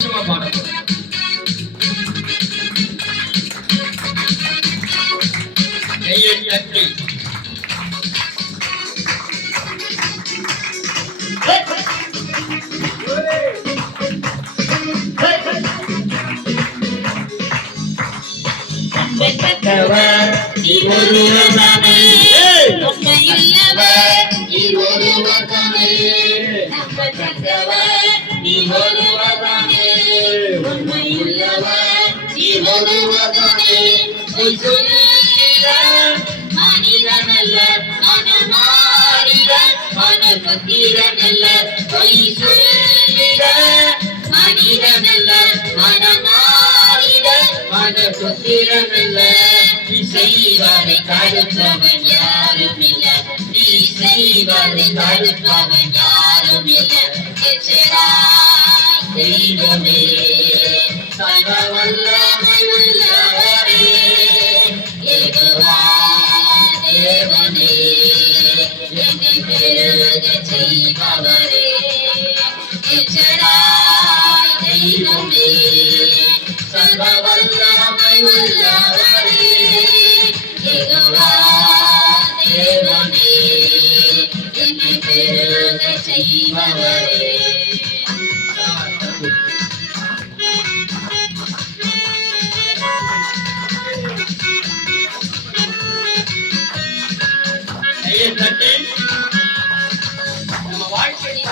சும்மா பாடு. கையை தட்டி பெற்றவர் நீ ஒருவர்தானே ஏய்! உண்மையுள்ளவர் நீ ஒருவர்தானே நம்பத்தக்கவர் நீ பொய் சொல்லுகிற மனிதனல்ல மனமாறிடன் மனபுத்திரனல்ல பொய் சொல்லுகிற மனிதனல்ல மனமாறிடன் மனபுத்திரனல்ல செய்வதை தடுப்பவன் யாரும் இல்ல நீ செய்வதை தடுப்பவன் யாரும் இல்ல தெய்வமே எச்சராய் தெய்வமே. சர்வவல்லமை உள்ளவரே யெகோவா தேவனே என்னை பெருகச் செய்பவரே. கையை தட்டி நம்ம வாழ்க்கை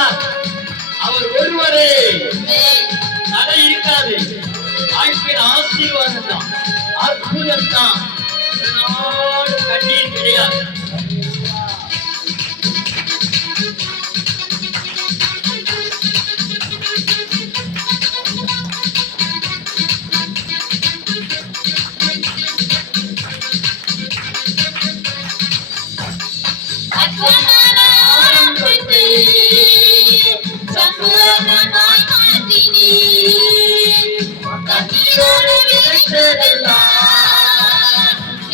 இருக்கிறார் அவர் ஒருவரே. தடை இருக்காது வாய்ப்பின் ஆசீர்வாதம் தான் அற்புதம் தான் கண்ணீர் கிடையாது Come on!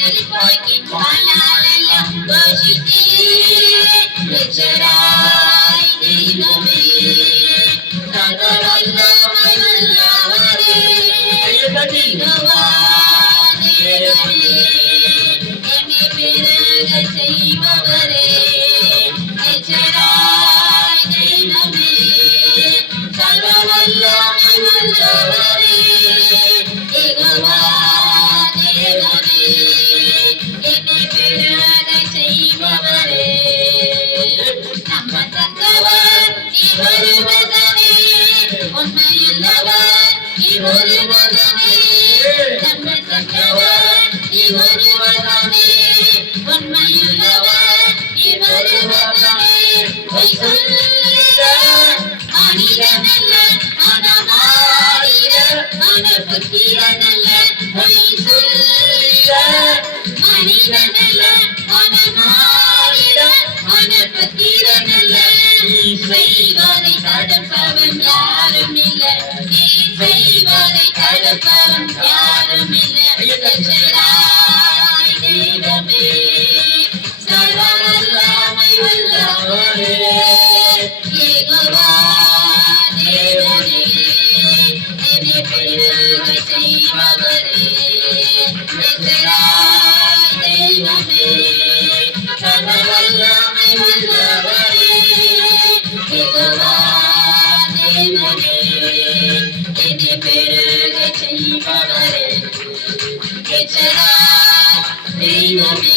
செழிப்பாக்கி வாழ்நாளெல்லாம் இவரு மகனே நன்மை கற்றவர் இவரு மகனே உண்மையுள்ளவர் இவரு மகனே பொய் சொல்லுகிற மனிதனல்ல மனமாறிய மன புத்திரனல்ல பொய் சொல்லுகிற மனிதனல்ல மனமாறிய மன புத்திரனல்ல செய்வதை தடுப்பவன் யாரும் இல்லை நீ தடுப்பவன் யார் ரட்சகராய் தெய்வமே